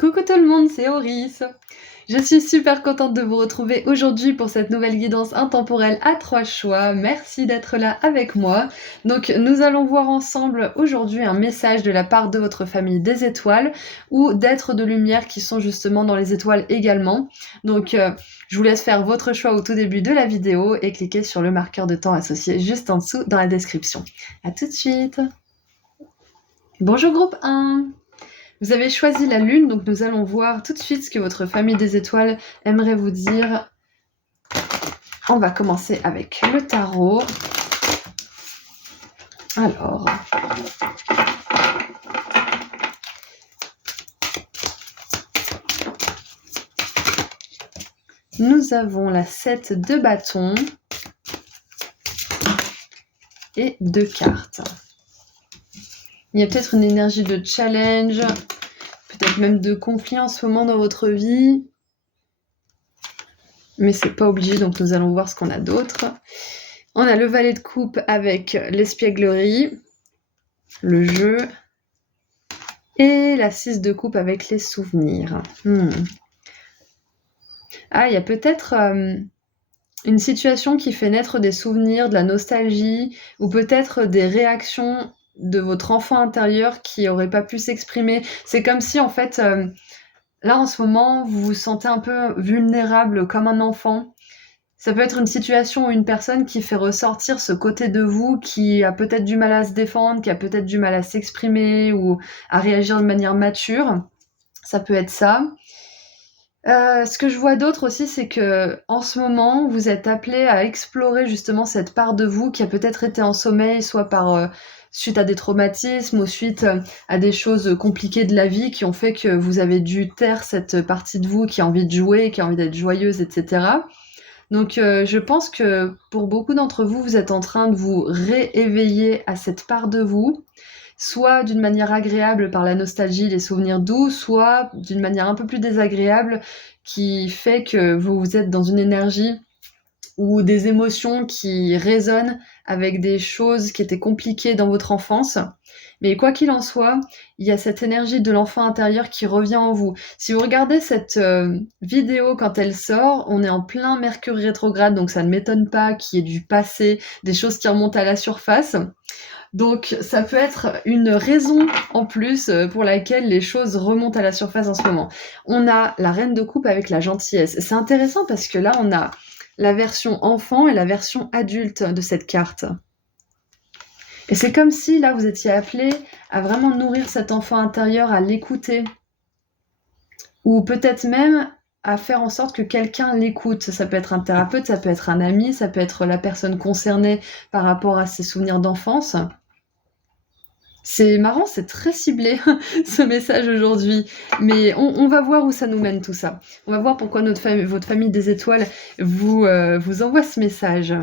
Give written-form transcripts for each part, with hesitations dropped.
Coucou tout le monde, c'est Auris. Je suis super contente de vous retrouver aujourd'hui pour cette nouvelle guidance intemporelle à 3 choix. Merci d'être là avec moi. Donc nous allons voir ensemble aujourd'hui un message de la part de votre famille des étoiles ou d'êtres de lumière qui sont justement dans les étoiles également. Donc je vous laisse faire votre choix au tout début de la vidéo et cliquez sur le marqueur de temps associé juste en dessous dans la description. À tout de suite. Bonjour groupe 1. Vous avez choisi la lune, donc nous allons voir tout de suite ce que votre famille des étoiles aimerait vous dire. On va commencer avec le tarot. Alors, nous avons la 7 de bâton et 2 cartes. Il y a peut-être une énergie de challenge, peut-être même de conflit en ce moment dans votre vie. Mais c'est pas obligé, donc nous allons voir ce qu'on a d'autre. On a le valet de coupe avec l'espièglerie, le jeu, et la 6 de coupe avec les souvenirs. Ah, il y a peut-être une situation qui fait naître des souvenirs, de la nostalgie, ou peut-être des réactions de votre enfant intérieur qui n'aurait pas pu s'exprimer. C'est comme si, en fait, là, en ce moment, vous vous sentez un peu vulnérable comme un enfant. Ça peut être une situation ou une personne qui fait ressortir ce côté de vous qui a peut-être du mal à se défendre, qui a peut-être du mal à s'exprimer ou à réagir de manière mature. Ça peut être ça. Ce que je vois d'autre aussi, c'est que en ce moment, vous êtes appelé à explorer justement cette part de vous qui a peut-être été en sommeil, soit par suite à des traumatismes ou suite à des choses compliquées de la vie qui ont fait que vous avez dû taire cette partie de vous qui a envie de jouer, qui a envie d'être joyeuse, etc. Donc je pense que pour beaucoup d'entre vous, vous êtes en train de vous rééveiller à cette part de vous, soit d'une manière agréable par la nostalgie, les souvenirs doux, soit d'une manière un peu plus désagréable qui fait que vous êtes dans une énergie ou des émotions qui résonnent avec des choses qui étaient compliquées dans votre enfance. Mais quoi qu'il en soit, il y a cette énergie de l'enfant intérieur qui revient en vous. Si vous regardez cette vidéo quand elle sort, on est en plein Mercure rétrograde, donc ça ne m'étonne pas qu'il y ait du passé, des choses qui remontent à la surface. Donc ça peut être une raison en plus pour laquelle les choses remontent à la surface en ce moment. On a la reine de coupe avec la gentillesse. C'est intéressant parce que là, on a la version enfant et la version adulte de cette carte. Et c'est comme si là, vous étiez appelé à vraiment nourrir cet enfant intérieur, à l'écouter. Ou peut-être même à faire en sorte que quelqu'un l'écoute. Ça peut être un thérapeute, ça peut être un ami, ça peut être la personne concernée par rapport à ses souvenirs d'enfance. C'est marrant, c'est très ciblé ce message aujourd'hui, mais on va voir où ça nous mène tout ça. On va voir pourquoi votre famille des étoiles vous envoie ce message.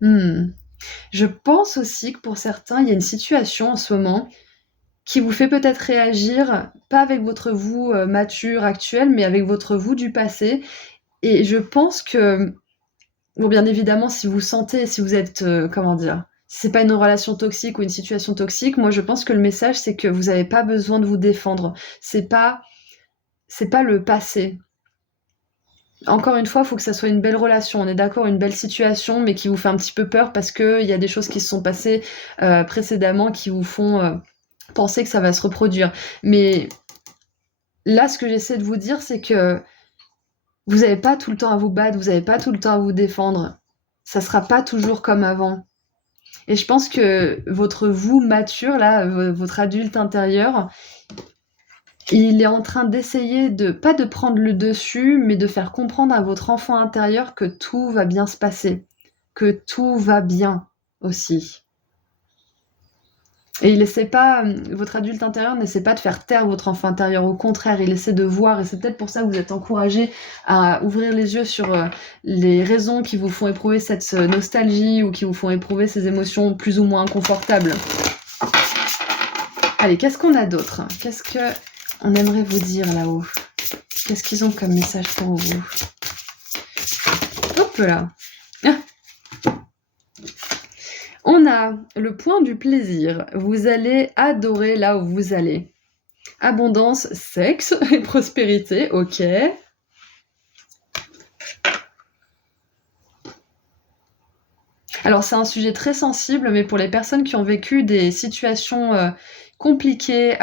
Je pense aussi que pour certains, il y a une situation en ce moment qui vous fait peut-être réagir, pas avec votre vous mature actuel, mais avec votre vous du passé. Et je pense que, bon, bien évidemment, si vous sentez, si vous êtes, comment dire, si c'est pas une relation toxique ou une situation toxique, moi je pense que le message c'est que vous n'avez pas besoin de vous défendre. C'est pas le passé. Encore une fois, il faut que ça soit une belle relation. On est d'accord, une belle situation, mais qui vous fait un petit peu peur parce qu'il y a des choses qui se sont passées précédemment qui vous font penser que ça va se reproduire. Mais là, ce que j'essaie de vous dire, c'est que vous n'avez pas tout le temps à vous battre, vous n'avez pas tout le temps à vous défendre. Ça sera pas toujours comme avant. Et je pense que votre vous mature, là, votre adulte intérieur, il est en train d'essayer pas de prendre le dessus, mais de faire comprendre à votre enfant intérieur que tout va bien se passer, que tout va bien aussi. Et il essaie pas, votre adulte intérieur n'essaie pas de faire taire votre enfant intérieur, au contraire, il essaie de voir, et c'est peut-être pour ça que vous êtes encouragé à ouvrir les yeux sur les raisons qui vous font éprouver cette nostalgie ou qui vous font éprouver ces émotions plus ou moins inconfortables. Allez, qu'est-ce qu'on a d'autre? Qu'est-ce qu'on aimerait vous dire là-haut? Qu'est-ce qu'ils ont comme message pour vous? Hop là. On a le point du plaisir. Vous allez adorer là où vous allez. Abondance, sexe et prospérité, ok. Alors c'est un sujet très sensible, mais pour les personnes qui ont vécu des situations compliquées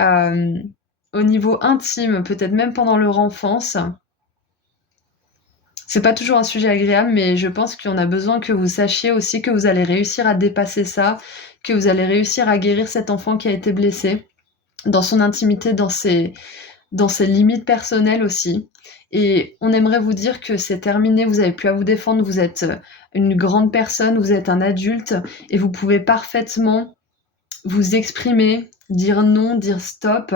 au niveau intime, peut-être même pendant leur enfance, c'est pas toujours un sujet agréable, mais je pense qu'on a besoin que vous sachiez aussi que vous allez réussir à dépasser ça, que vous allez réussir à guérir cet enfant qui a été blessé dans son intimité, dans ses limites personnelles aussi. Et on aimerait vous dire que c'est terminé, vous n'avez plus à vous défendre, vous êtes une grande personne, vous êtes un adulte et vous pouvez parfaitement vous exprimer, dire non, dire stop.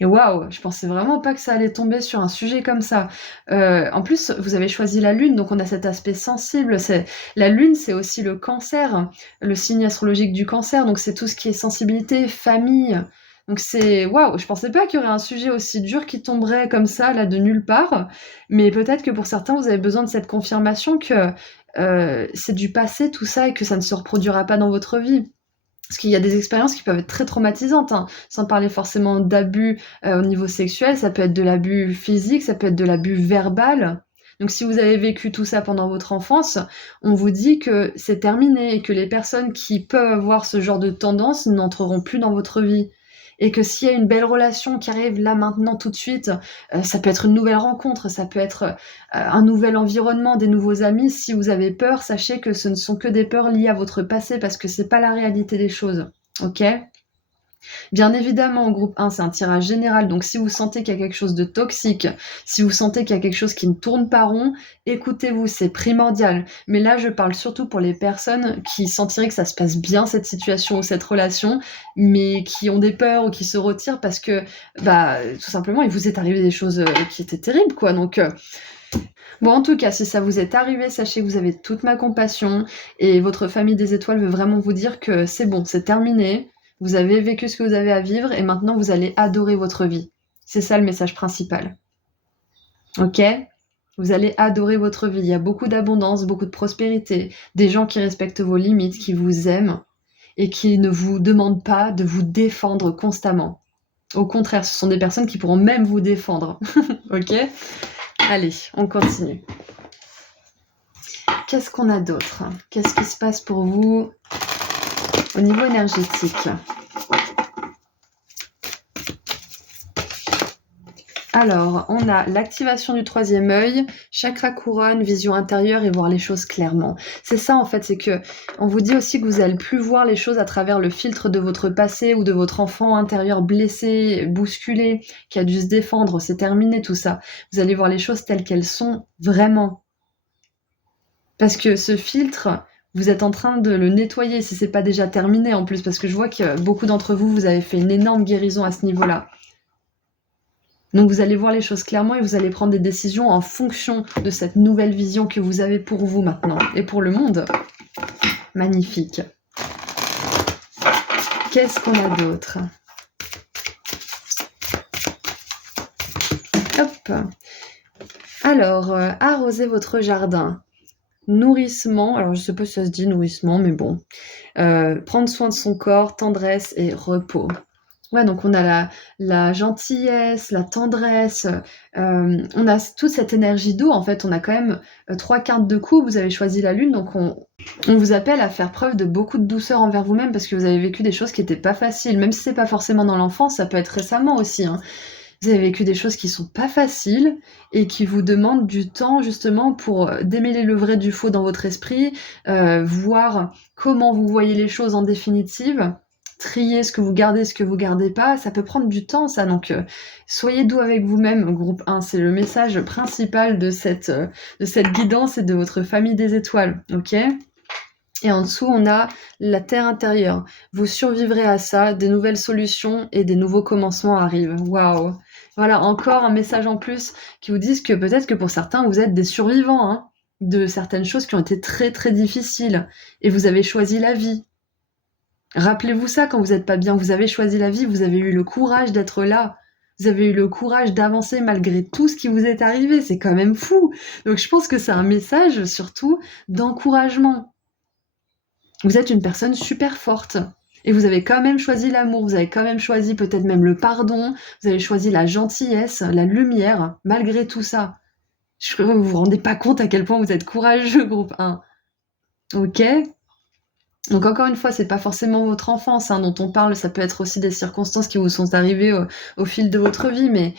Et waouh, je pensais vraiment pas que ça allait tomber sur un sujet comme ça. En plus, vous avez choisi la lune, donc on a cet aspect sensible. La lune, c'est aussi le cancer, le signe astrologique du cancer, donc c'est tout ce qui est sensibilité, famille. Donc c'est waouh, je pensais pas qu'il y aurait un sujet aussi dur qui tomberait comme ça, là, de nulle part. Mais peut-être que pour certains, vous avez besoin de cette confirmation que c'est du passé tout ça et que ça ne se reproduira pas dans votre vie. Parce qu'il y a des expériences qui peuvent être très traumatisantes, hein, sans parler forcément d'abus au niveau sexuel, ça peut être de l'abus physique, ça peut être de l'abus verbal. Donc si vous avez vécu tout ça pendant votre enfance, on vous dit que c'est terminé et que les personnes qui peuvent avoir ce genre de tendance n'entreront plus dans votre vie. Et que s'il y a une belle relation qui arrive là maintenant tout de suite, ça peut être une nouvelle rencontre, ça peut être un nouvel environnement, des nouveaux amis. Si vous avez peur, sachez que ce ne sont que des peurs liées à votre passé parce que c'est pas la réalité des choses. Ok? Bien évidemment, au groupe 1, c'est un tirage général, donc si vous sentez qu'il y a quelque chose de toxique, si vous sentez qu'il y a quelque chose qui ne tourne pas rond, écoutez-vous, c'est primordial. Mais là, je parle surtout pour les personnes qui sentiraient que ça se passe bien, cette situation ou cette relation, mais qui ont des peurs ou qui se retirent parce que, bah, tout simplement, il vous est arrivé des choses qui étaient terribles, quoi. Donc, bon, en tout cas, si ça vous est arrivé, sachez que vous avez toute ma compassion et votre famille des étoiles veut vraiment vous dire que c'est bon, c'est terminé. Vous avez vécu ce que vous avez à vivre et maintenant vous allez adorer votre vie. C'est ça le message principal. Ok? Vous allez adorer votre vie. Il y a beaucoup d'abondance, beaucoup de prospérité, des gens qui respectent vos limites, qui vous aiment et qui ne vous demandent pas de vous défendre constamment. Au contraire, ce sont des personnes qui pourront même vous défendre. Ok? Allez, on continue. Qu'est-ce qu'on a d'autre? Qu'est-ce qui se passe pour vous au niveau énergétique? Alors, on a l'activation du troisième œil, chakra couronne, vision intérieure et voir les choses clairement. C'est ça en fait, c'est que on vous dit aussi que vous n'allez plus voir les choses à travers le filtre de votre passé ou de votre enfant intérieur blessé, bousculé, qui a dû se défendre. C'est terminé tout ça. Vous allez voir les choses telles qu'elles sont vraiment. Parce que ce filtre, vous êtes en train de le nettoyer si c'est pas déjà terminé en plus, parce que je vois que beaucoup d'entre vous, vous avez fait une énorme guérison à ce niveau-là. Donc vous allez voir les choses clairement et vous allez prendre des décisions en fonction de cette nouvelle vision que vous avez pour vous maintenant et pour le monde. Magnifique. Qu'est-ce qu'on a d'autre? Hop. Alors, arroser votre jardin. Nourrissement, alors je sais pas si ça se dit nourrissement, mais bon. Prendre soin de son corps, tendresse et repos. Ouais, donc on a la gentillesse, la tendresse, on a toute cette énergie d'eau. En fait, on a quand même 3 cartes de coupe. Vous avez choisi la lune, donc on vous appelle à faire preuve de beaucoup de douceur envers vous-même parce que vous avez vécu des choses qui étaient pas faciles. Même si c'est pas forcément dans l'enfance, ça peut être récemment aussi, hein. Vous avez vécu des choses qui sont pas faciles et qui vous demandent du temps justement pour démêler le vrai du faux dans votre esprit, voir comment vous voyez les choses en définitive, trier ce que vous gardez, ce que vous gardez pas. Ça peut prendre du temps, ça. Donc, soyez doux avec vous-même. Groupe 1, c'est le message principal de cette guidance et de votre famille des étoiles. Ok ? Et en dessous, on a la terre intérieure. Vous survivrez à ça, des nouvelles solutions et des nouveaux commencements arrivent. Waouh! Voilà, encore un message en plus qui vous disent que peut-être que pour certains, vous êtes des survivants, hein, de certaines choses qui ont été très très difficiles. Et vous avez choisi la vie. Rappelez-vous ça quand vous n'êtes pas bien. Vous avez choisi la vie, vous avez eu le courage d'être là. Vous avez eu le courage d'avancer malgré tout ce qui vous est arrivé. C'est quand même fou. Donc je pense que c'est un message surtout d'encouragement. Vous êtes une personne super forte. Et vous avez quand même choisi l'amour, vous avez quand même choisi peut-être même le pardon, vous avez choisi la gentillesse, la lumière, malgré tout ça. Je crois que vous vous rendez pas compte à quel point vous êtes courageux, groupe 1. Ok? Donc encore une fois, c'est pas forcément votre enfance dont on parle, ça peut être aussi des circonstances qui vous sont arrivées au fil de votre vie, mais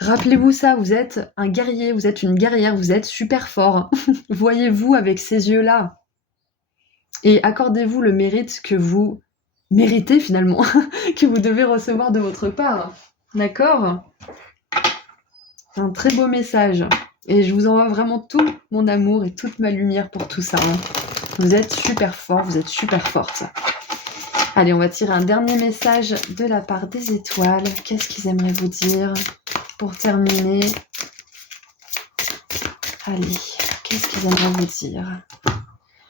rappelez-vous ça, vous êtes un guerrier, vous êtes une guerrière, vous êtes super fort. Voyez-vous avec ces yeux-là. Et accordez-vous le mérite que vous méritez finalement, que vous devez recevoir de votre part. D'accord? C'est un très beau message. Et je vous envoie vraiment tout mon amour et toute ma lumière pour tout ça. Vous êtes super fort, vous êtes super forte. Allez, on va tirer un dernier message de la part des étoiles. Qu'est-ce qu'ils aimeraient vous dire pour terminer? Allez, qu'est-ce qu'ils aimeraient vous dire?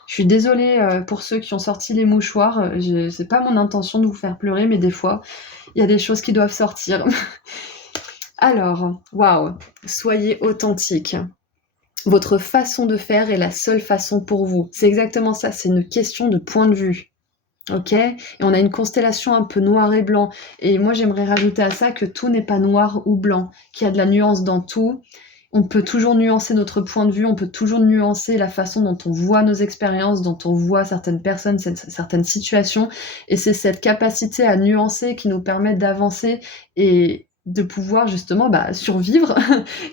Je suis désolée pour ceux qui ont sorti les mouchoirs. C'est pas mon intention de vous faire pleurer, mais des fois, il y a des choses qui doivent sortir. Alors, waouh, soyez authentique. Votre façon de faire est la seule façon pour vous. C'est exactement ça, c'est une question de point de vue. Ok? Et on a une constellation un peu noir et blanc. Et moi, j'aimerais rajouter à ça que tout n'est pas noir ou blanc, qu'il y a de la nuance dans tout. On peut toujours nuancer notre point de vue, on peut toujours nuancer la façon dont on voit nos expériences, dont on voit certaines personnes, certaines situations. Et c'est cette capacité à nuancer qui nous permet d'avancer et de pouvoir justement survivre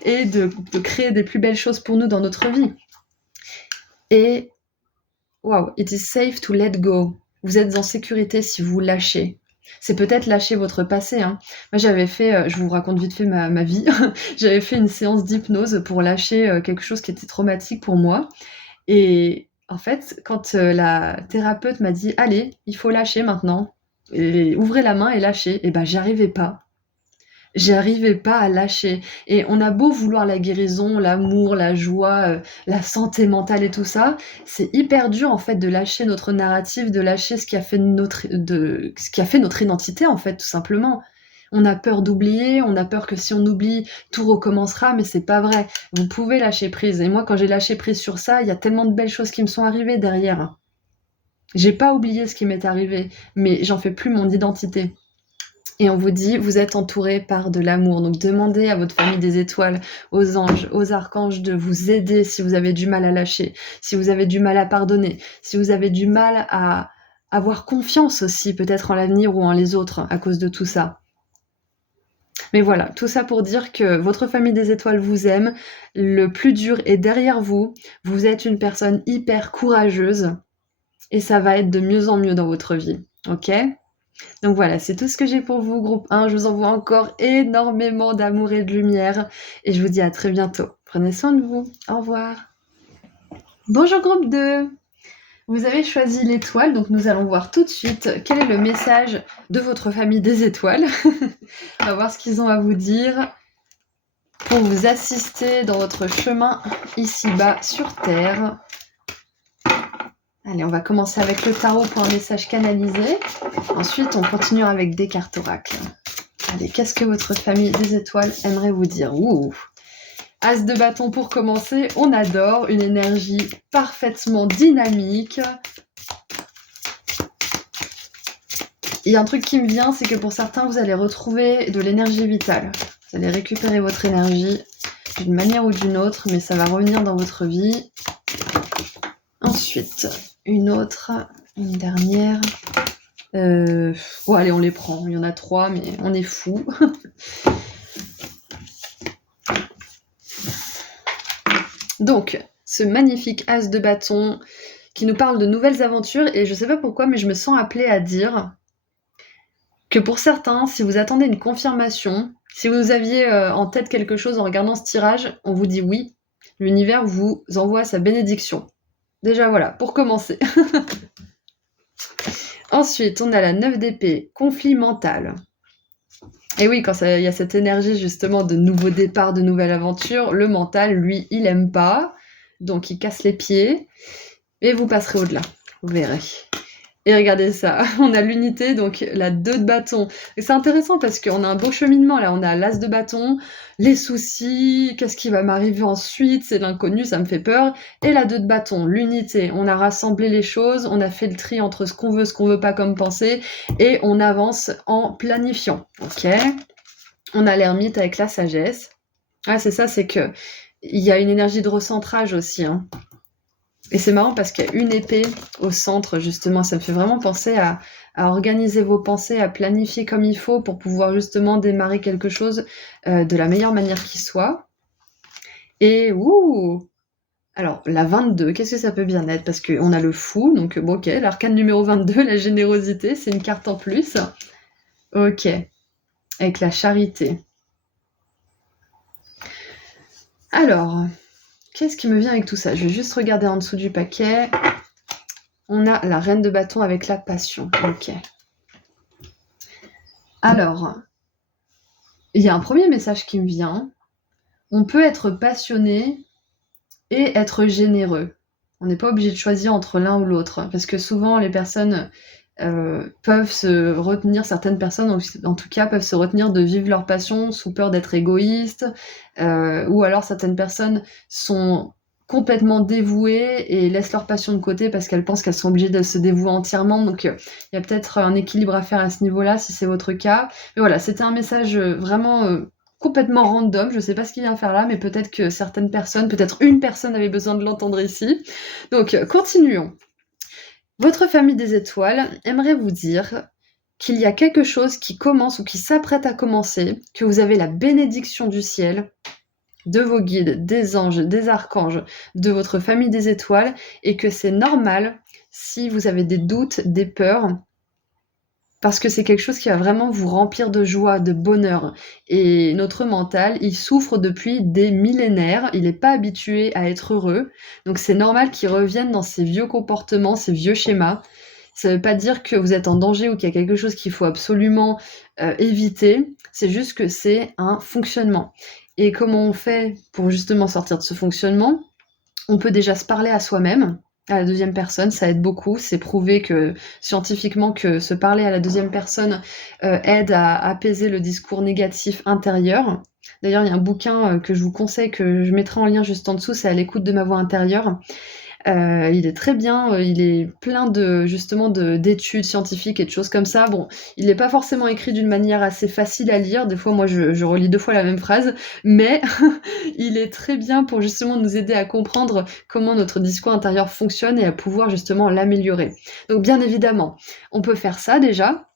et de créer des plus belles choses pour nous dans notre vie. Et wow, it is safe to let go. Vous êtes en sécurité si vous lâchez. C'est peut-être lâcher votre passé. Moi, j'avais fait, je vous raconte vite fait ma vie, j'avais fait une séance d'hypnose pour lâcher quelque chose qui était traumatique pour moi. Et en fait, quand la thérapeute m'a dit « Allez, il faut lâcher maintenant, et ouvrez la main et lâchez », et j'y arrivais pas. J'arrivais pas à lâcher. Et on a beau vouloir la guérison, l'amour, la joie, la santé mentale et tout ça, c'est hyper dur en fait de lâcher notre narratif, de lâcher ce qui a fait notre identité en fait, tout simplement. On a peur d'oublier, on a peur que si on oublie, tout recommencera, mais c'est pas vrai. Vous pouvez lâcher prise. Et moi, quand j'ai lâché prise sur ça, il y a tellement de belles choses qui me sont arrivées derrière. J'ai pas oublié ce qui m'est arrivé, mais j'en fais plus mon identité. Et on vous dit, vous êtes entouré par de l'amour. Donc demandez à votre famille des étoiles, aux anges, aux archanges de vous aider si vous avez du mal à lâcher, si vous avez du mal à pardonner, si vous avez du mal à avoir confiance aussi peut-être en l'avenir ou en les autres à cause de tout ça. Mais voilà, tout ça pour dire que votre famille des étoiles vous aime, le plus dur est derrière vous, vous êtes une personne hyper courageuse et ça va être de mieux en mieux dans votre vie, ok ? Donc voilà, c'est tout ce que j'ai pour vous, groupe 1. Je vous envoie encore énormément d'amour et de lumière. Et je vous dis à très bientôt. Prenez soin de vous. Au revoir. Bonjour, groupe 2. Vous avez choisi l'étoile, donc nous allons voir tout de suite quel est le message de votre famille des étoiles. On va voir ce qu'ils ont à vous dire pour vous assister dans votre chemin ici-bas sur Terre. Allez, on va commencer avec le tarot pour un message canalisé. Ensuite, on continuera avec des cartes oracles. Allez, qu'est-ce que votre famille des étoiles aimerait vous dire? Ouh. As de bâton pour commencer, on adore, une énergie parfaitement dynamique. Il y a un truc qui me vient, c'est que pour certains, vous allez retrouver de l'énergie vitale. Vous allez récupérer votre énergie d'une manière ou d'une autre, mais ça va revenir dans votre vie. Ensuite, une dernière. Allez, on les prend. Il y en a 3, mais on est fous. Donc, ce magnifique as de bâton qui nous parle de nouvelles aventures, et je sais pas pourquoi, mais je me sens appelée à dire que pour certains, si vous attendez une confirmation, si vous aviez en tête quelque chose en regardant ce tirage, on vous dit oui, l'univers vous envoie sa bénédiction. Déjà voilà, pour commencer. Ensuite, on a la 9 d'épée, conflit mental. Et oui, quand il y a cette énergie justement de nouveau départ, de nouvelle aventure, le mental, lui, il aime pas, donc il casse les pieds, et vous passerez au-delà, vous verrez. Et regardez ça, on a l'unité, donc la 2 de bâton. Et c'est intéressant parce qu'on a un beau cheminement là, on a l'as de bâton, les soucis, qu'est-ce qui va m'arriver ensuite, c'est l'inconnu, ça me fait peur. Et la 2 de bâton, l'unité, on a rassemblé les choses, on a fait le tri entre ce qu'on veut pas comme pensée, et on avance en planifiant. Ok, on a l'ermite avec la sagesse. Ah c'est ça, c'est que il y a une énergie de recentrage aussi, hein. Et c'est marrant parce qu'il y a une épée au centre, justement. Ça me fait vraiment penser à organiser vos pensées, à planifier comme il faut pour pouvoir justement démarrer quelque chose de la meilleure manière qui soit. Et alors, la 22, qu'est-ce que ça peut bien être? Parce qu'on a le fou, donc bon, ok, l'arcane numéro 22, la générosité, c'est une carte en plus. Ok, avec la charité. Alors, qu'est-ce qui me vient avec tout ça? Je vais juste regarder en dessous du paquet. On a la reine de bâton avec la passion. Ok. Alors, il y a un premier message qui me vient. On peut être passionné et être généreux. On n'est pas obligé de choisir entre l'un ou l'autre, parce que souvent les personnes peuvent se retenir, certaines personnes en tout cas peuvent se retenir de vivre leur passion sous peur d'être égoïstes, ou alors certaines personnes sont complètement dévouées et laissent leur passion de côté parce qu'elles pensent qu'elles sont obligées de se dévouer entièrement. Donc il y a peut-être un équilibre à faire à ce niveau-là si c'est votre cas. Mais voilà, c'était un message vraiment complètement random. Je sais pas ce qu'il vient faire là, mais peut-être que certaines personnes, peut-être une personne avait besoin de l'entendre ici. Donc continuons. Votre famille des étoiles aimerait vous dire qu'il y a quelque chose qui commence ou qui s'apprête à commencer, que vous avez la bénédiction du ciel, de vos guides, des anges, des archanges, de votre famille des étoiles, et que c'est normal si vous avez des doutes, des peurs, parce que c'est quelque chose qui va vraiment vous remplir de joie, de bonheur. Et notre mental, il souffre depuis des millénaires, il n'est pas habitué à être heureux, donc c'est normal qu'il revienne dans ses vieux comportements, ses vieux schémas. Ça ne veut pas dire que vous êtes en danger ou qu'il y a quelque chose qu'il faut absolument éviter, c'est juste que c'est un fonctionnement. Et comment on fait pour justement sortir de ce fonctionnement? On peut déjà se parler à soi-même, à la deuxième personne, ça aide beaucoup. C'est prouvé que scientifiquement que se parler à la deuxième personne aide à apaiser le discours négatif intérieur. D'ailleurs, il y a un bouquin que je vous conseille, que je mettrai en lien juste en dessous, c'est À l'écoute de ma voix intérieure. Il est très bien, il est plein de justement d'études scientifiques et de choses comme ça. Bon, il n'est pas forcément écrit d'une manière assez facile à lire. Des fois, moi, je relis 2 fois la même phrase, mais il est très bien pour justement nous aider à comprendre comment notre discours intérieur fonctionne et à pouvoir justement l'améliorer. Donc bien évidemment, on peut faire ça déjà.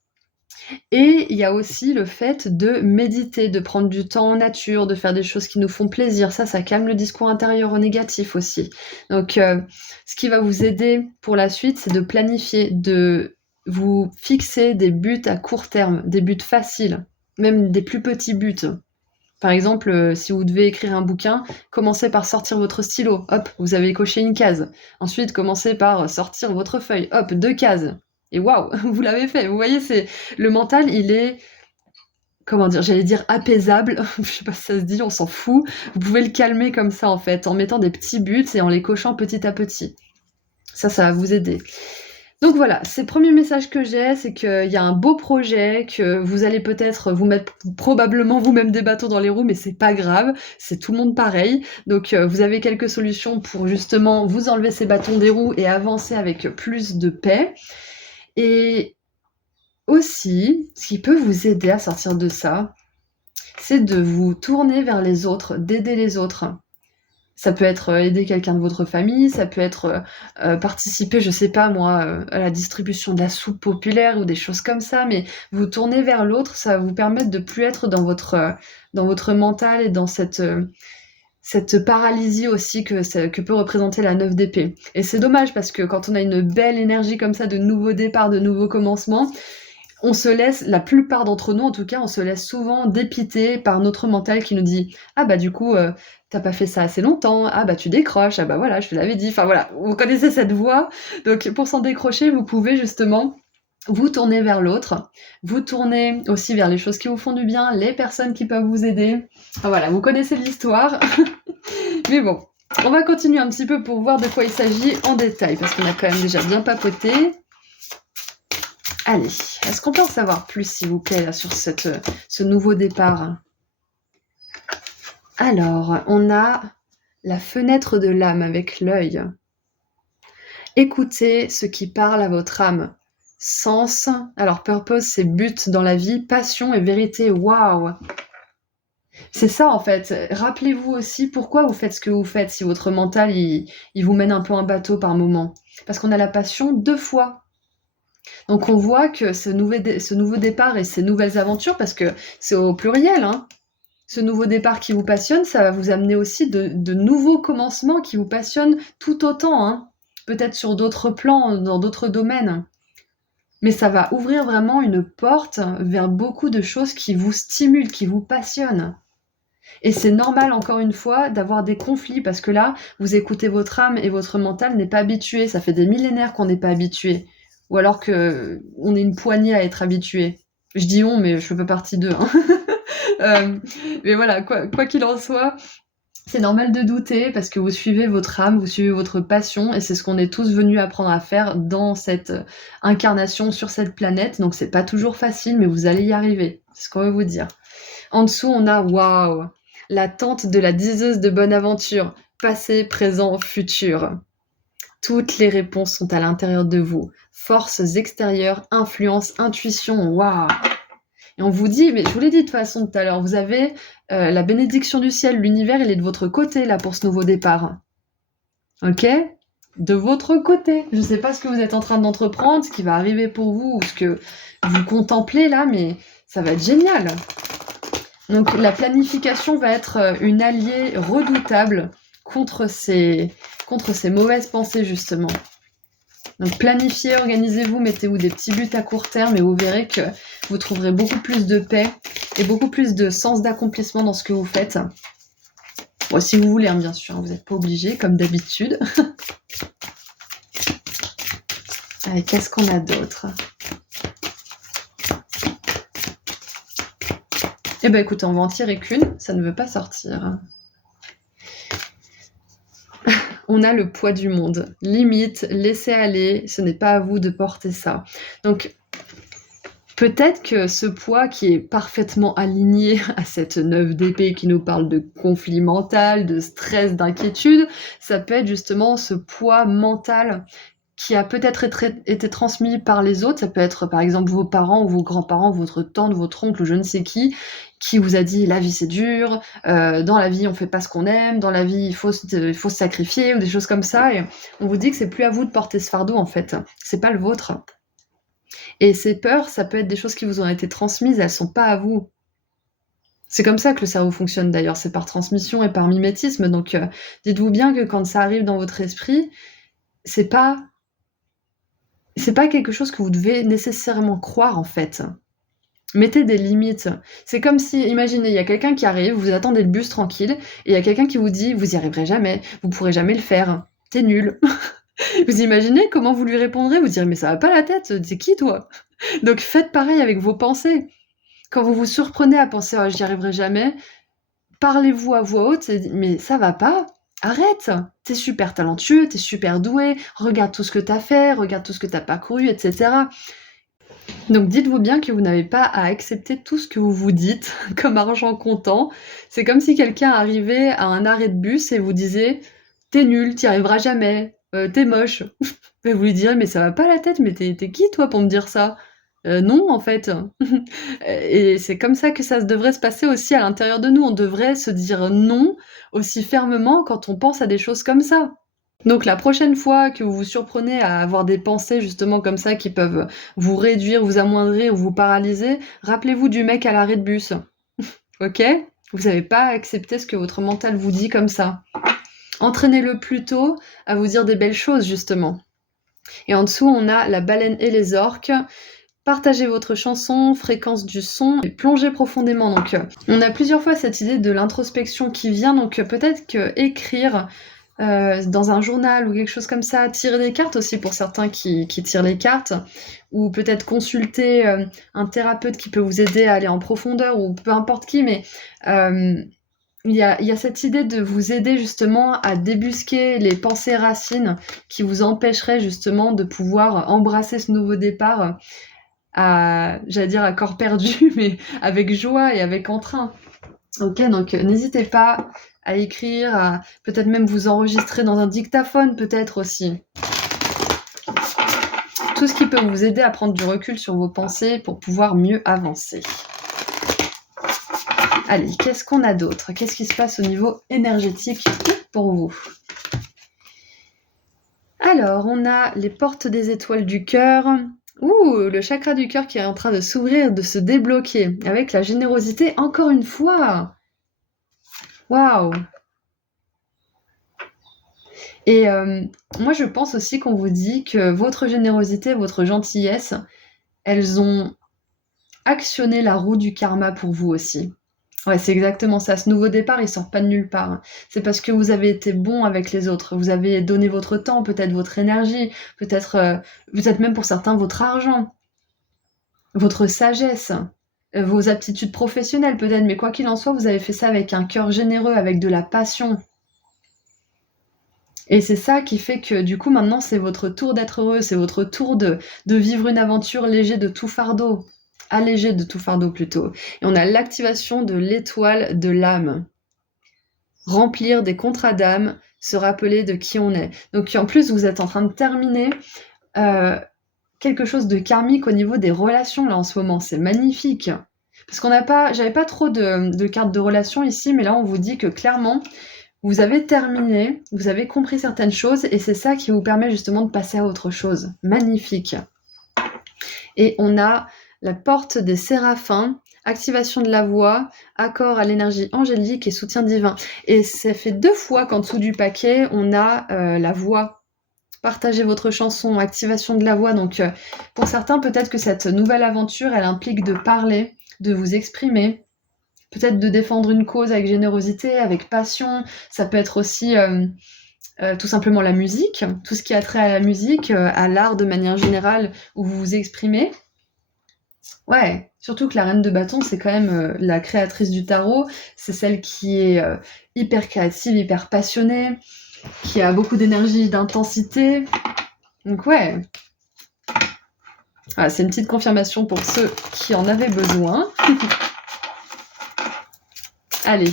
Et il y a aussi le fait de méditer, de prendre du temps en nature, de faire des choses qui nous font plaisir. Ça calme le discours intérieur négatif aussi. Donc, ce qui va vous aider pour la suite, c'est de planifier, de vous fixer des buts à court terme, des buts faciles, même des plus petits buts. Par exemple, si vous devez écrire un bouquin, commencez par sortir votre stylo. Hop, vous avez coché une case. Ensuite, commencez par sortir votre feuille. Hop, 2 cases. Et waouh, vous l'avez fait. Vous voyez, c'est le mental, il est, comment dire, j'allais dire apaisable. Je sais pas si ça se dit, on s'en fout. Vous pouvez le calmer comme ça en fait, en mettant des petits buts et en les cochant petit à petit. Ça va vous aider. Donc voilà, c'est le premier message que j'ai, c'est qu'il y a un beau projet, que vous allez peut-être vous mettre probablement vous-même des bâtons dans les roues, mais c'est pas grave, c'est tout le monde pareil. Donc vous avez quelques solutions pour justement vous enlever ces bâtons des roues et avancer avec plus de paix. Et aussi, ce qui peut vous aider à sortir de ça, c'est de vous tourner vers les autres, d'aider les autres. Ça peut être aider quelqu'un de votre famille, ça peut être participer, je sais pas moi, à la distribution de la soupe populaire ou des choses comme ça, mais vous tourner vers l'autre, ça va vous permettre de plus être dans votre mental et dans cette paralysie aussi que peut représenter la 9 d'épée. Et c'est dommage parce que quand on a une belle énergie comme ça de nouveaux départs, de nouveaux commencements, on se laisse, la plupart d'entre nous en tout cas, on se laisse souvent dépiter par notre mental qui nous dit « Ah bah du coup, t'as pas fait ça assez longtemps, ah bah tu décroches, ah bah voilà, je te l'avais dit ». Enfin voilà, vous connaissez cette voix. Donc pour s'en décrocher, vous pouvez justement vous tourner vers l'autre, vous tourner aussi vers les choses qui vous font du bien, les personnes qui peuvent vous aider. Enfin voilà, vous connaissez l'histoire. Mais bon, on va continuer un petit peu pour voir de quoi il s'agit en détail, parce qu'on a quand même déjà bien papoté. Allez, est-ce qu'on peut en savoir plus, s'il vous plaît, là, sur ce nouveau départ? Alors, on a la fenêtre de l'âme avec l'œil. Écoutez ce qui parle à votre âme. Sens, alors purpose, c'est but dans la vie, passion et vérité. Waouh! C'est ça en fait. Rappelez-vous aussi pourquoi vous faites ce que vous faites si votre mental il vous mène un peu en bateau par moment. Parce qu'on a la passion 2 fois. Donc on voit que ce nouveau départ et ces nouvelles aventures, parce que c'est au pluriel, hein, ce nouveau départ qui vous passionne, ça va vous amener aussi de nouveaux commencements qui vous passionnent tout autant, hein. Peut-être sur d'autres plans, dans d'autres domaines. Mais ça va ouvrir vraiment une porte vers beaucoup de choses qui vous stimulent, qui vous passionnent. Et c'est normal, encore une fois, d'avoir des conflits, parce que là, vous écoutez votre âme et votre mental n'est pas habitué. Ça fait des millénaires qu'on n'est pas habitué. Ou alors qu'on est une poignée à être habitué. Je dis on, mais je fais pas partie d'eux, hein. Mais voilà, quoi qu'il en soit, c'est normal de douter parce que vous suivez votre âme, vous suivez votre passion, et c'est ce qu'on est tous venus apprendre à faire dans cette incarnation sur cette planète. Donc c'est pas toujours facile, mais vous allez y arriver. C'est ce qu'on veut vous dire. En dessous, on a waouh, la tente de la diseuse de bonne aventure, passé, présent, futur. Toutes les réponses sont à l'intérieur de vous. Forces extérieures, influence, intuition, waouh. Et on vous dit, mais je vous l'ai dit de toute façon tout à l'heure, vous avez la bénédiction du ciel, l'univers, il est de votre côté là pour ce nouveau départ. Ok? De votre côté. Je ne sais pas ce que vous êtes en train d'entreprendre, ce qui va arriver pour vous, ou ce que vous contemplez là, mais ça va être génial. Donc la planification va être une alliée redoutable contre ces mauvaises pensées, justement. Donc planifiez, organisez-vous, mettez-vous des petits buts à court terme et vous verrez que vous trouverez beaucoup plus de paix et beaucoup plus de sens d'accomplissement dans ce que vous faites. Bon, si vous voulez, hein, bien sûr, vous n'êtes pas obligé, comme d'habitude. Allez, qu'est-ce qu'on a d'autre? Eh ben écoutez, on va en tirer qu'une, ça ne veut pas sortir. On a le poids du monde. Limite, laissez aller, ce n'est pas à vous de porter ça. Donc, peut-être que ce poids qui est parfaitement aligné à cette 9 d'épée qui nous parle de conflit mental, de stress, d'inquiétude, ça peut être justement ce poids mental qui a peut-être été transmis par les autres. Ça peut être par exemple vos parents ou vos grands-parents, votre tante, votre oncle, je ne sais qui vous a dit la vie c'est dur, dans la vie on fait pas ce qu'on aime, dans la vie il faut se sacrifier, ou des choses comme ça, et on vous dit que c'est plus à vous de porter ce fardeau en fait, c'est pas le vôtre. Et ces peurs, ça peut être des choses qui vous ont été transmises, elles sont pas à vous. C'est comme ça que le cerveau fonctionne d'ailleurs, c'est par transmission et par mimétisme, donc dites-vous bien que quand ça arrive dans votre esprit, c'est pas quelque chose que vous devez nécessairement croire en fait. Mettez des limites. C'est comme si, imaginez, il y a quelqu'un qui arrive, vous attendez le bus tranquille, et il y a quelqu'un qui vous dit vous y arriverez jamais, vous pourrez jamais le faire, t'es nul. Vous imaginez comment vous lui répondrez? Vous direz mais ça va pas la tête, t'es qui toi? Donc faites pareil avec vos pensées. Quand vous vous surprenez à penser oh, j'y arriverai jamais, parlez-vous à voix haute et dites mais ça va pas? Arrête! T'es super talentueux, t'es super doué, regarde tout ce que t'as fait, regarde tout ce que t'as parcouru, etc. Donc dites-vous bien que vous n'avez pas à accepter tout ce que vous vous dites comme argent comptant. C'est comme si quelqu'un arrivait à un arrêt de bus et vous disait t'es nul, t'y arriveras jamais, t'es moche. Et vous lui direz mais ça va pas la tête, mais t'es qui toi pour me dire ça? Non en fait. Et c'est comme ça que ça devrait se passer aussi à l'intérieur de nous. On devrait se dire non aussi fermement quand on pense à des choses comme ça. Donc la prochaine fois que vous vous surprenez à avoir des pensées justement comme ça qui peuvent vous réduire, vous amoindrir ou vous paralyser, rappelez-vous du mec à l'arrêt de bus. Ok? Vous n'avez pas à accepter ce que votre mental vous dit comme ça. Entraînez-le plutôt à vous dire des belles choses justement. Et en dessous, on a la baleine et les orques. Partagez votre chanson, fréquence du son, et plongez profondément. Donc on a plusieurs fois cette idée de l'introspection qui vient, donc peut-être que écrire dans un journal ou quelque chose comme ça, tirer des cartes aussi pour certains qui tirent les cartes, ou peut-être consulter un thérapeute qui peut vous aider à aller en profondeur, ou peu importe qui, mais il y a cette idée de vous aider justement à débusquer les pensées racines qui vous empêcheraient justement de pouvoir embrasser ce nouveau départ j'allais dire à corps perdu, mais avec joie et avec entrain. Ok, donc n'hésitez pas à écrire, à peut-être même vous enregistrer dans un dictaphone, peut-être aussi. Tout ce qui peut vous aider à prendre du recul sur vos pensées pour pouvoir mieux avancer. Allez, qu'est-ce qu'on a d'autre? Qu'est-ce qui se passe au niveau énergétique pour vous? Alors, on a les portes des étoiles du cœur. Ouh, le chakra du cœur qui est en train de s'ouvrir, de se débloquer, avec la générosité encore une fois. Waouh! Et moi, je pense aussi qu'on vous dit que votre générosité, votre gentillesse, elles ont actionné la roue du karma pour vous aussi. Ouais, c'est exactement ça. Ce nouveau départ, il sort pas de nulle part. C'est parce que vous avez été bon avec les autres. Vous avez donné votre temps, peut-être votre énergie, peut-être même pour certains votre argent, votre sagesse, vos aptitudes professionnelles peut-être. Mais quoi qu'il en soit, vous avez fait ça avec un cœur généreux, avec de la passion. Et c'est ça qui fait que du coup maintenant c'est votre tour d'être heureux, c'est votre tour de vivre une aventure allégée de tout fardeau plutôt. Et on a l'activation de l'étoile de l'âme. Remplir des contrats d'âme, se rappeler de qui on est. Donc en plus vous êtes en train de terminer quelque chose de karmique au niveau des relations là en ce moment, c'est magnifique. Parce j'avais pas trop de cartes de relations ici, mais là on vous dit que clairement vous avez terminé, vous avez compris certaines choses et c'est ça qui vous permet justement de passer à autre chose. Magnifique. Et on a la porte des séraphins, activation de la voix, accord à l'énergie angélique et soutien divin. Et ça fait 2 fois qu'en dessous du paquet, on a la voix. Partagez votre chanson, activation de la voix. Donc pour certains, peut-être que cette nouvelle aventure, elle implique de parler, de vous exprimer, peut-être de défendre une cause avec générosité, avec passion. Ça peut être aussi tout simplement la musique, tout ce qui a trait à la musique, à l'art de manière générale, où vous vous exprimez. Ouais, surtout que la reine de bâton, c'est quand même la créatrice du tarot. C'est celle qui est hyper créative, hyper passionnée, qui a beaucoup d'énergie, d'intensité. Donc ouais. Voilà, c'est une petite confirmation pour ceux qui en avaient besoin. Allez.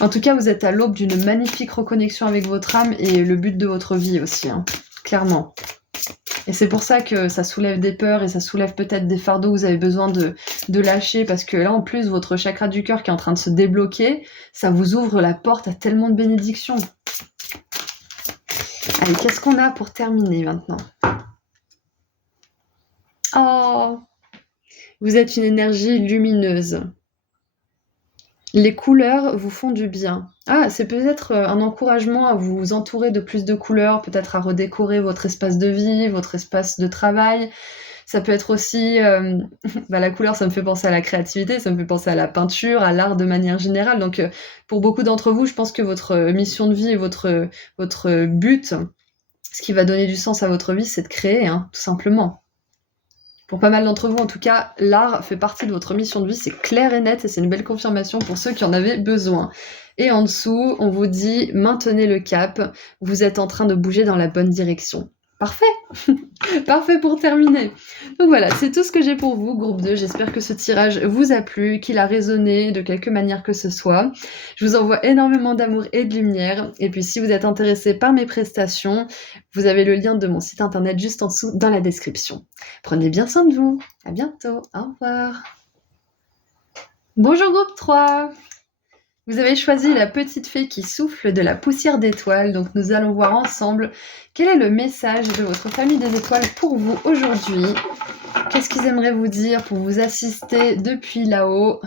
En tout cas, vous êtes à l'aube d'une magnifique reconnexion avec votre âme et le but de votre vie aussi, hein, clairement. Et c'est pour ça que ça soulève des peurs et ça soulève peut-être des fardeaux que vous avez besoin de lâcher, parce que là, en plus, votre chakra du cœur qui est en train de se débloquer, ça vous ouvre la porte à tellement de bénédictions. Allez, qu'est-ce qu'on a pour terminer maintenant? Oh! Vous êtes une énergie lumineuse. Les couleurs vous font du bien. Ah, c'est peut-être un encouragement à vous entourer de plus de couleurs, peut-être à redécorer votre espace de vie, votre espace de travail. Ça peut être aussi, la couleur, ça me fait penser à la créativité, ça me fait penser à la peinture, à l'art de manière générale. Donc, pour beaucoup d'entre vous, je pense que votre mission de vie et votre but, ce qui va donner du sens à votre vie, c'est de créer, hein, tout simplement. Pour pas mal d'entre vous, en tout cas, l'art fait partie de votre mission de vie, c'est clair et net, et c'est une belle confirmation pour ceux qui en avaient besoin. Et en dessous, on vous dit, maintenez le cap, vous êtes en train de bouger dans la bonne direction. Parfait. Parfait pour terminer. Donc voilà, c'est tout ce que j'ai pour vous, groupe 2. J'espère que ce tirage vous a plu, qu'il a résonné de quelque manière que ce soit. Je vous envoie énormément d'amour et de lumière. Et puis si vous êtes intéressé par mes prestations, vous avez le lien de mon site internet juste en dessous dans la description. Prenez bien soin de vous. À bientôt. Au revoir. Bonjour groupe 3. Vous avez choisi la petite fée qui souffle de la poussière d'étoiles, donc nous allons voir ensemble quel est le message de votre famille des étoiles pour vous aujourd'hui. Qu'est-ce qu'ils aimeraient vous dire pour vous assister depuis là-haut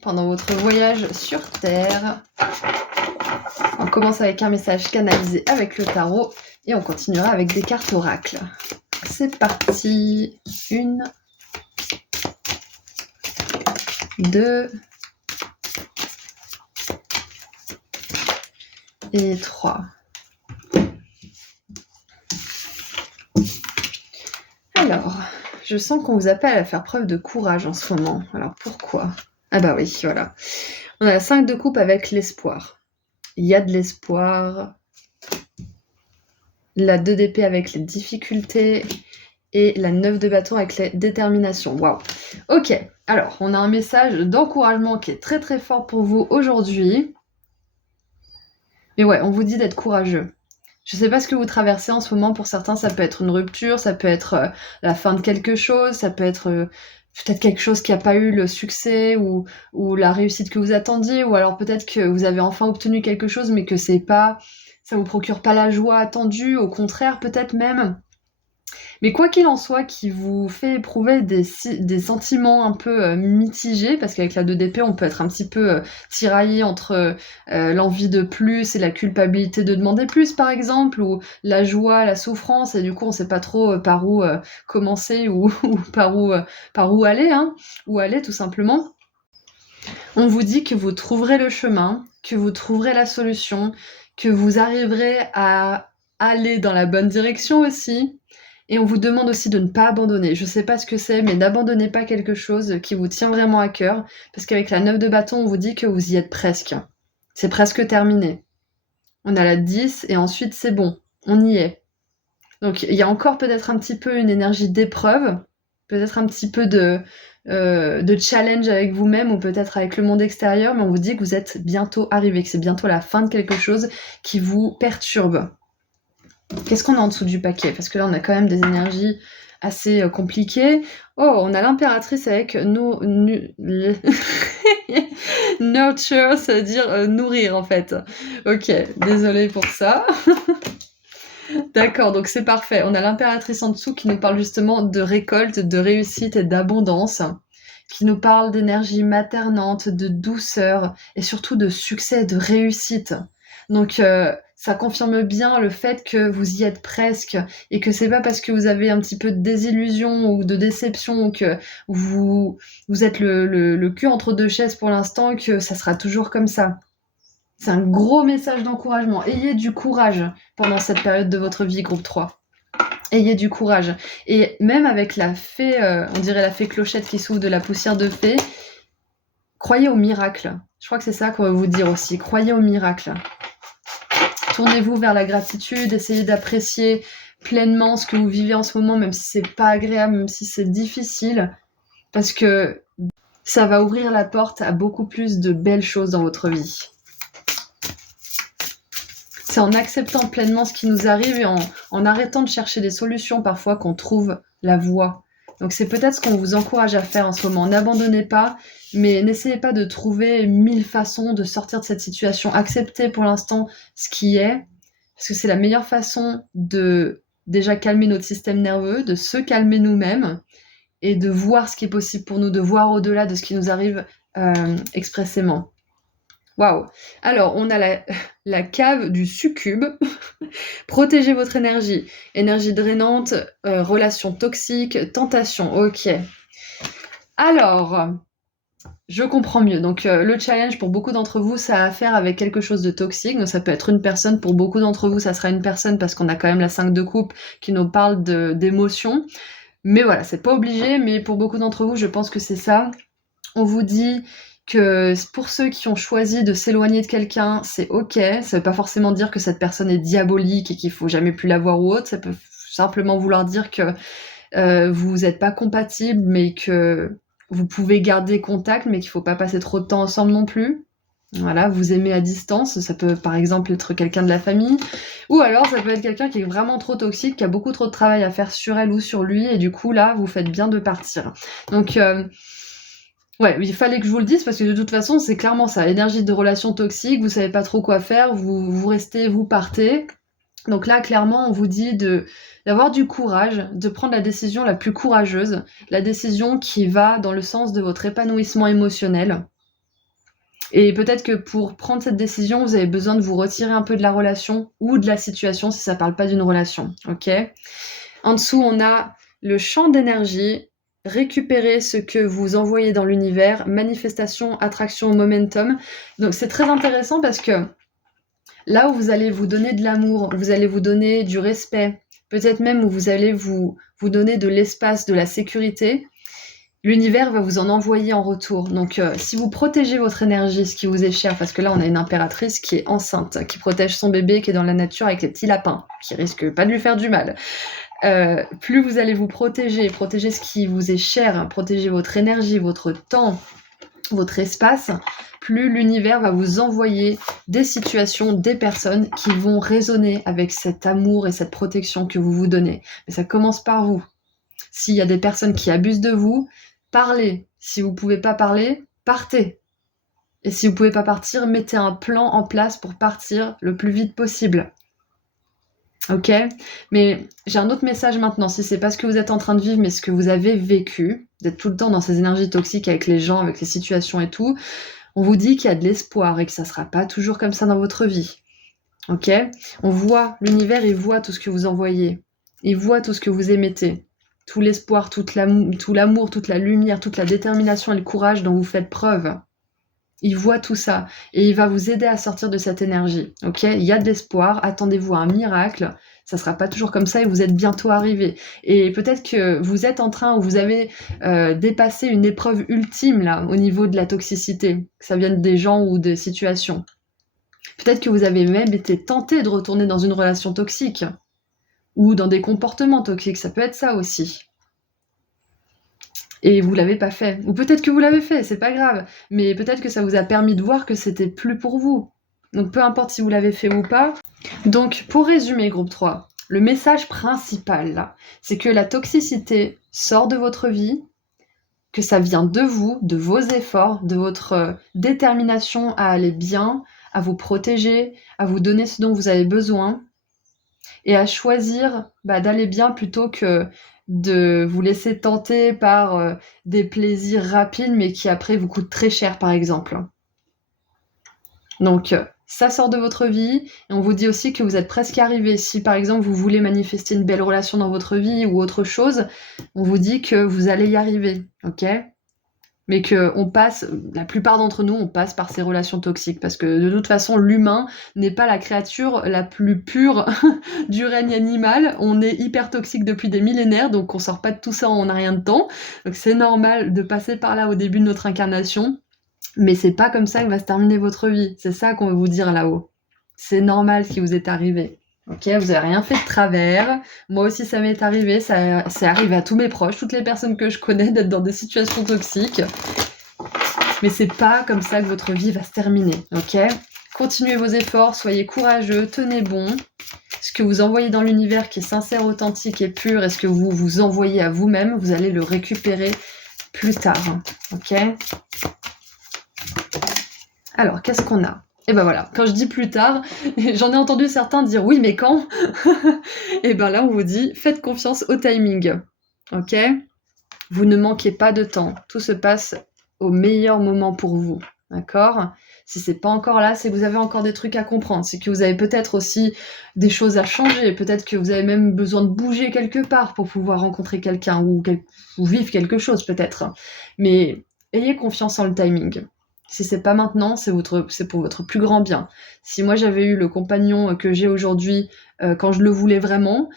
pendant votre voyage sur Terre. On commence avec un message canalisé avec le tarot et on continuera avec des cartes oracles. C'est parti. 1, 2 et 3. Alors, je sens qu'on vous appelle à faire preuve de courage en ce moment. Alors pourquoi? Ah bah oui, voilà. On a la 5 de coupe avec l'espoir. Il y a de l'espoir. La 2 d'épée avec les difficultés. et la 9 de bâton avec la détermination. Waouh. Ok, alors on a un message d'encouragement qui est très très fort pour vous aujourd'hui. Mais ouais, on vous dit d'être courageux. Je sais pas ce que vous traversez en ce moment. Pour certains, ça peut être une rupture, ça peut être la fin de quelque chose, ça peut être peut-être quelque chose qui n'a pas eu le succès ou la réussite que vous attendiez, ou alors peut-être que vous avez enfin obtenu quelque chose, mais que ça vous procure pas la joie attendue, au contraire, peut-être même. Mais quoi qu'il en soit, qui vous fait éprouver des sentiments un peu mitigés, parce qu'avec la 2DP, on peut être un petit peu tiraillé entre l'envie de plus et la culpabilité de demander plus, par exemple, ou la joie, la souffrance, et du coup, on sait pas trop par où commencer ou par où aller, hein, où aller tout simplement. On vous dit que vous trouverez le chemin, que vous trouverez la solution, que vous arriverez à aller dans la bonne direction aussi. Et on vous demande aussi de ne pas abandonner. Je sais pas ce que c'est, mais n'abandonnez pas quelque chose qui vous tient vraiment à cœur. Parce qu'avec la 9 de bâton, on vous dit que vous y êtes presque. C'est presque terminé. On a la 10 et ensuite c'est bon. On y est. Donc il y a encore peut-être un petit peu une énergie d'épreuve. Peut-être un petit peu de challenge avec vous-même ou peut-être avec le monde extérieur. Mais on vous dit que vous êtes bientôt arrivé, que c'est bientôt la fin de quelque chose qui vous perturbe. Qu'est-ce qu'on a en dessous du paquet? Parce que là, on a quand même des énergies assez compliquées. Oh, on a l'impératrice avec nurture, ça veut dire nourrir en fait. Ok, désolée pour ça. D'accord, donc c'est parfait. On a l'impératrice en dessous qui nous parle justement de récolte, de réussite et d'abondance, qui nous parle d'énergie maternante, de douceur et surtout de succès, de réussite. Donc ça confirme bien le fait que vous y êtes presque et que c'est pas parce que vous avez un petit peu de désillusion ou de déception ou que vous êtes le cul entre deux chaises pour l'instant que ça sera toujours comme ça. C'est un gros message d'encouragement. Ayez du courage pendant cette période de votre vie, groupe 3. Ayez du courage. Et même avec la fée, on dirait la fée Clochette qui s'ouvre de la poussière de fée, croyez au miracle. Je crois que c'est ça qu'on va vous dire aussi. Croyez au miracle. Tournez-vous vers la gratitude, essayez d'apprécier pleinement ce que vous vivez en ce moment, même si c'est pas agréable, même si c'est difficile, parce que ça va ouvrir la porte à beaucoup plus de belles choses dans votre vie. C'est en acceptant pleinement ce qui nous arrive et en arrêtant de chercher des solutions parfois qu'on trouve la voie. Donc c'est peut-être ce qu'on vous encourage à faire en ce moment. N'abandonnez pas, mais n'essayez pas de trouver 1000 façons de sortir de cette situation. Acceptez pour l'instant ce qui est, parce que c'est la meilleure façon de déjà calmer notre système nerveux, de se calmer nous-mêmes et de voir ce qui est possible pour nous, de voir au-delà de ce qui nous arrive expressément. Waouh! Alors, on a la cave du succube. Protégez votre énergie. Énergie drainante, relations toxiques, tentation. Ok. Alors, je comprends mieux. Donc, le challenge pour beaucoup d'entre vous, ça a à faire avec quelque chose de toxique. Donc, ça peut être une personne. Pour beaucoup d'entre vous, ça sera une personne parce qu'on a quand même la 5 de coupe qui nous parle d'émotions. Mais voilà, c'est pas obligé. Mais pour beaucoup d'entre vous, je pense que c'est ça. On vous dit que pour ceux qui ont choisi de s'éloigner de quelqu'un, c'est ok. Ça veut pas forcément dire que cette personne est diabolique et qu'il faut jamais plus la voir ou autre. Ça peut simplement vouloir dire que vous n'êtes pas compatibles, mais que vous pouvez garder contact, mais qu'il faut pas passer trop de temps ensemble non plus. Voilà, vous aimez à distance, ça peut par exemple être quelqu'un de la famille, ou alors ça peut être quelqu'un qui est vraiment trop toxique, qui a beaucoup trop de travail à faire sur elle ou sur lui, et du coup là, vous faites bien de partir. Donc ouais, il fallait que je vous le dise parce que de toute façon, c'est clairement ça. Énergie de relation toxique, vous savez pas trop quoi faire, vous restez, vous partez. Donc là, clairement, on vous dit d'avoir du courage, de prendre la décision la plus courageuse, la décision qui va dans le sens de votre épanouissement émotionnel. Et peut-être que pour prendre cette décision, vous avez besoin de vous retirer un peu de la relation ou de la situation si ça parle pas d'une relation, ok? En dessous, on a le champ d'énergie. Récupérer ce que vous envoyez dans l'univers, manifestation, attraction, momentum. Donc c'est très intéressant parce que là où vous allez vous donner de l'amour, vous allez vous donner du respect, peut-être même où vous allez vous donner de l'espace, de la sécurité, l'univers va vous en envoyer en retour. Donc si vous protégez votre énergie, ce qui vous est cher, parce que là on a une impératrice qui est enceinte, qui protège son bébé, qui est dans la nature avec les petits lapins, qui risquent pas de lui faire du mal. plus vous allez vous protéger ce qui vous est cher, protéger votre énergie, votre temps, votre espace, plus l'univers va vous envoyer des situations, des personnes qui vont résonner avec cet amour et cette protection que vous vous donnez. Mais ça commence par vous. S'il y a des personnes qui abusent de vous, parlez. Si vous ne pouvez pas parler, partez. Et si vous ne pouvez pas partir, mettez un plan en place pour partir le plus vite possible. Ok? Mais j'ai un autre message maintenant. Si c'est pas ce que vous êtes en train de vivre, mais ce que vous avez vécu, d'être tout le temps dans ces énergies toxiques avec les gens, avec les situations et tout, on vous dit qu'il y a de l'espoir et que ça sera pas toujours comme ça dans votre vie. Ok? On voit, l'univers, il voit tout ce que vous envoyez. Il voit tout ce que vous émettez. Tout l'espoir, tout l'amour, toute la lumière, toute la détermination et le courage dont vous faites preuve. Il voit tout ça et il va vous aider à sortir de cette énergie. Ok? Il y a de l'espoir, attendez-vous à un miracle. Ça sera pas toujours comme ça et vous êtes bientôt arrivé. Et peut-être que vous êtes en train ou vous avez dépassé une épreuve ultime là au niveau de la toxicité, que ça vienne des gens ou des situations. Peut-être que vous avez même été tenté de retourner dans une relation toxique ou dans des comportements toxiques. Ça peut être ça aussi. Et vous l'avez pas fait. Ou peut-être que vous l'avez fait, c'est pas grave. Mais peut-être que ça vous a permis de voir que c'était plus pour vous. Donc peu importe si vous l'avez fait ou pas. Donc pour résumer, groupe 3, le message principal là, c'est que la toxicité sort de votre vie, que ça vient de vous, de vos efforts, de votre détermination à aller bien, à vous protéger, à vous donner ce dont vous avez besoin, et à choisir d'aller bien plutôt que de vous laisser tenter par des plaisirs rapides mais qui après vous coûtent très cher par exemple. Donc ça sort de votre vie et on vous dit aussi que vous êtes presque arrivé. Si par exemple vous voulez manifester une belle relation dans votre vie ou autre chose, on vous dit que vous allez y arriver, ok ? Mais que la plupart d'entre nous, on passe par ces relations toxiques parce que de toute façon, l'humain n'est pas la créature la plus pure du règne animal. On est hyper toxique depuis des millénaires, donc on sort pas de tout ça en un rien de temps. Donc c'est normal de passer par là au début de notre incarnation, mais c'est pas comme ça que va se terminer votre vie. C'est ça qu'on veut vous dire là-haut. C'est normal ce qui vous est arrivé. Ok, vous avez rien fait de travers. Moi aussi, ça m'est arrivé. C'est arrivé à tous mes proches, toutes les personnes que je connais, d'être dans des situations toxiques. Mais c'est pas comme ça que votre vie va se terminer. Ok, continuez vos efforts, soyez courageux, tenez bon. Ce que vous envoyez dans l'univers qui est sincère, authentique et pur, et ce que vous vous envoyez à vous-même, vous allez le récupérer plus tard. Ok. Alors, qu'est-ce qu'on a ? Et ben voilà, quand je dis plus tard, j'en ai entendu certains dire oui, mais quand ? Et ben là, on vous dit faites confiance au timing. Ok ? Vous ne manquez pas de temps. Tout se passe au meilleur moment pour vous. D'accord ? Si c'est pas encore là, c'est que vous avez encore des trucs à comprendre. C'est que vous avez peut-être aussi des choses à changer. Peut-être que vous avez même besoin de bouger quelque part pour pouvoir rencontrer quelqu'un ou vivre quelque chose peut-être. Mais ayez confiance en le timing. Si c'est pas maintenant, c'est pour votre plus grand bien. Si moi j'avais eu le compagnon que j'ai aujourd'hui quand je le voulais vraiment,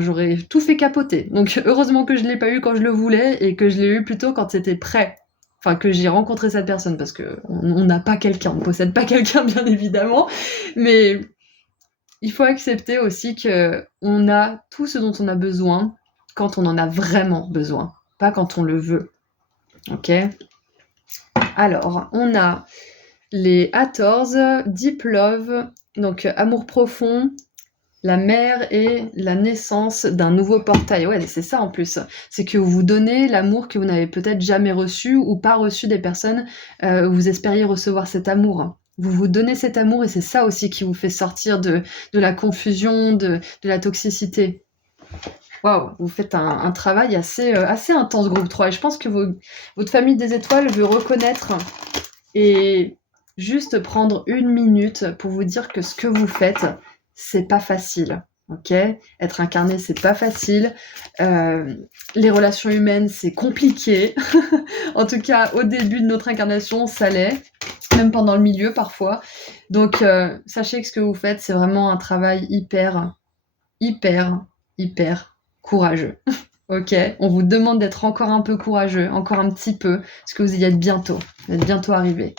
j'aurais tout fait capoter. Donc heureusement que je l'ai pas eu quand je le voulais et que je l'ai eu plutôt quand c'était prêt. Enfin, que j'ai rencontré cette personne, parce que on n'a pas quelqu'un, on possède pas quelqu'un bien évidemment, mais il faut accepter aussi que on a tout ce dont on a besoin quand on en a vraiment besoin, pas quand on le veut. Ok ? Alors, on a les 14, Deep Love, donc amour profond, la mer et la naissance d'un nouveau portail. Ouais, c'est ça en plus. C'est que vous vous donnez l'amour que vous n'avez peut-être jamais reçu ou pas reçu des personnes où vous espériez recevoir cet amour. Vous vous donnez cet amour et c'est ça aussi qui vous fait sortir de la confusion, de la toxicité. Waouh, vous faites un travail assez intense, groupe 3. Et je pense que votre famille des étoiles veut reconnaître et juste prendre 1 minute pour vous dire que ce que vous faites, c'est pas facile. Ok ? Être incarné, c'est pas facile. Les relations humaines, c'est compliqué. En tout cas, au début de notre incarnation, ça l'est. Même pendant le milieu, parfois. Donc, sachez que ce que vous faites, c'est vraiment un travail hyper courageux. Ok ? On vous demande d'être encore un peu courageux, encore un petit peu, parce que vous y êtes bientôt. Vous êtes bientôt arrivé.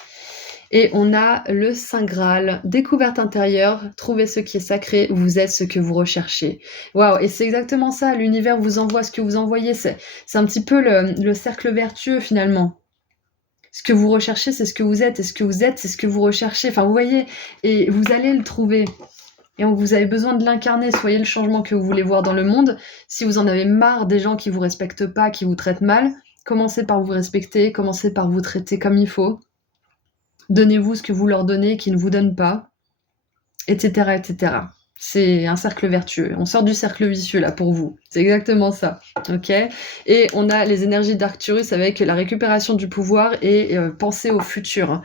Et on a le Saint Graal, découverte intérieure, trouvez ce qui est sacré, vous êtes ce que vous recherchez. Waouh, et c'est exactement ça, l'univers vous envoie ce que vous envoyez, c'est un petit peu le cercle vertueux finalement. Ce que vous recherchez, c'est ce que vous êtes, et ce que vous êtes, c'est ce que vous recherchez. Enfin, vous voyez, et vous allez le trouver. Et vous avez besoin de l'incarner, soyez le changement que vous voulez voir dans le monde. Si vous en avez marre des gens qui vous respectent pas, qui vous traitent mal, commencez par vous respecter, commencez par vous traiter comme il faut. Donnez-vous ce que vous leur donnez, qu'ils ne vous donnent pas, etc., etc. C'est un cercle vertueux. On sort du cercle vicieux là pour vous. C'est exactement ça. Ok. Et on a les énergies d'Arcturus avec la récupération du pouvoir et penser au futur.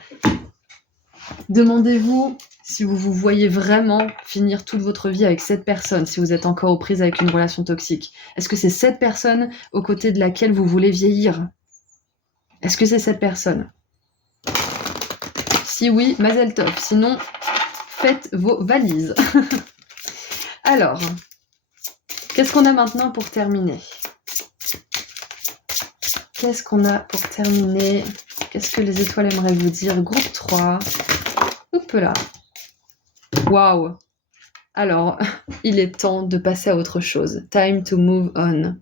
Demandez-vous si vous vous voyez vraiment finir toute votre vie avec cette personne, si vous êtes encore aux prises avec une relation toxique. Est-ce que c'est cette personne aux côtés de laquelle vous voulez vieillir? Est-ce que c'est cette personne? Si oui, Mazel Tov. Sinon, faites vos valises. Alors, qu'est-ce qu'on a maintenant pour terminer? Qu'est-ce qu'on a pour terminer? Qu'est-ce que les étoiles aimeraient vous dire? Groupe 3. Hop là. Waouh. Alors, il est temps de passer à autre chose. Time to move on.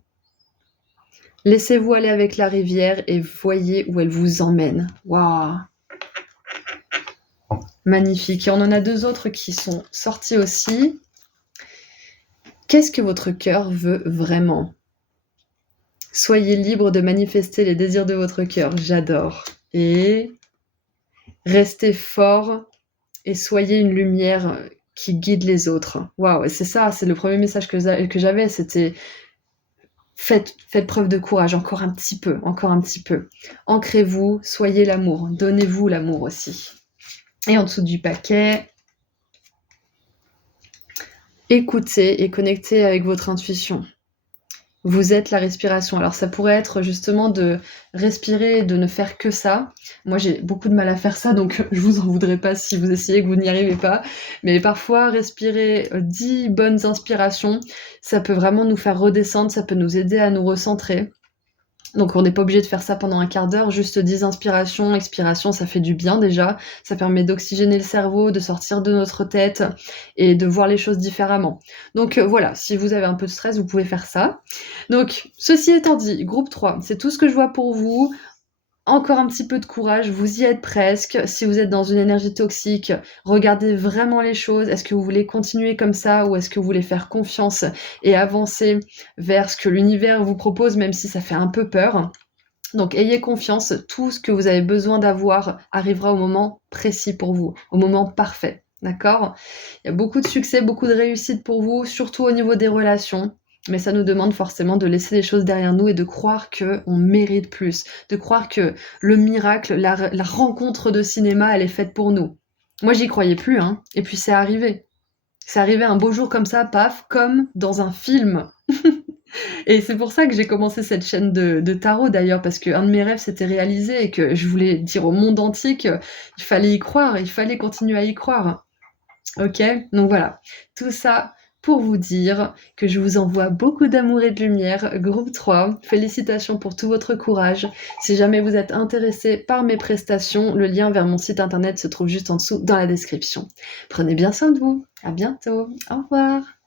Laissez-vous aller avec la rivière et voyez où elle vous emmène. Waouh. Magnifique. Et on en a deux autres qui sont sortis aussi. Qu'est-ce que votre cœur veut vraiment? Soyez libre de manifester les désirs de votre cœur. J'adore. Et restez fort et soyez une lumière qui guide les autres. Waouh, c'est ça, c'est le premier message que j'avais, c'était faites preuve de courage, encore un petit peu. Ancrez-vous, soyez l'amour, donnez-vous l'amour aussi. Et en dessous du paquet, écoutez et connectez avec votre intuition. Vous êtes la respiration. Alors ça pourrait être justement de respirer et de ne faire que ça. Moi j'ai beaucoup de mal à faire ça, donc je vous en voudrais pas si vous essayez que vous n'y arrivez pas. Mais parfois respirer 10 bonnes inspirations, ça peut vraiment nous faire redescendre, ça peut nous aider à nous recentrer. Donc on n'est pas obligé de faire ça pendant un quart d'heure, juste 10 inspirations, expirations, ça fait du bien déjà. Ça permet d'oxygéner le cerveau, de sortir de notre tête et de voir les choses différemment. Donc voilà, si vous avez un peu de stress, vous pouvez faire ça. Donc ceci étant dit, groupe 3, c'est tout ce que je vois pour vous. Encore un petit peu de courage, vous y êtes presque. Si vous êtes dans une énergie toxique, regardez vraiment les choses. Est-ce que vous voulez continuer comme ça ou est-ce que vous voulez faire confiance et avancer vers ce que l'univers vous propose, même si ça fait un peu peur? Donc ayez confiance, tout ce que vous avez besoin d'avoir arrivera au moment précis pour vous, au moment parfait. D'accord? Il y a beaucoup de succès, beaucoup de réussite pour vous, surtout au niveau des relations. Mais ça nous demande forcément de laisser les choses derrière nous et de croire qu'on mérite plus, de croire que le miracle, la rencontre de cinéma, elle est faite pour nous. Moi, j'y croyais plus, hein. Et puis c'est arrivé. C'est arrivé un beau jour comme ça, paf, comme dans un film. Et c'est pour ça que j'ai commencé cette chaîne de tarot d'ailleurs, parce qu'un de mes rêves s'était réalisé et que je voulais dire au monde entier qu'il fallait y croire, il fallait continuer à y croire. Ok? Donc voilà, tout ça pour vous dire que je vous envoie beaucoup d'amour et de lumière, groupe 3. Félicitations pour tout votre courage. Si jamais vous êtes intéressé par mes prestations, le lien vers mon site internet se trouve juste en dessous dans la description. Prenez bien soin de vous. À bientôt. Au revoir.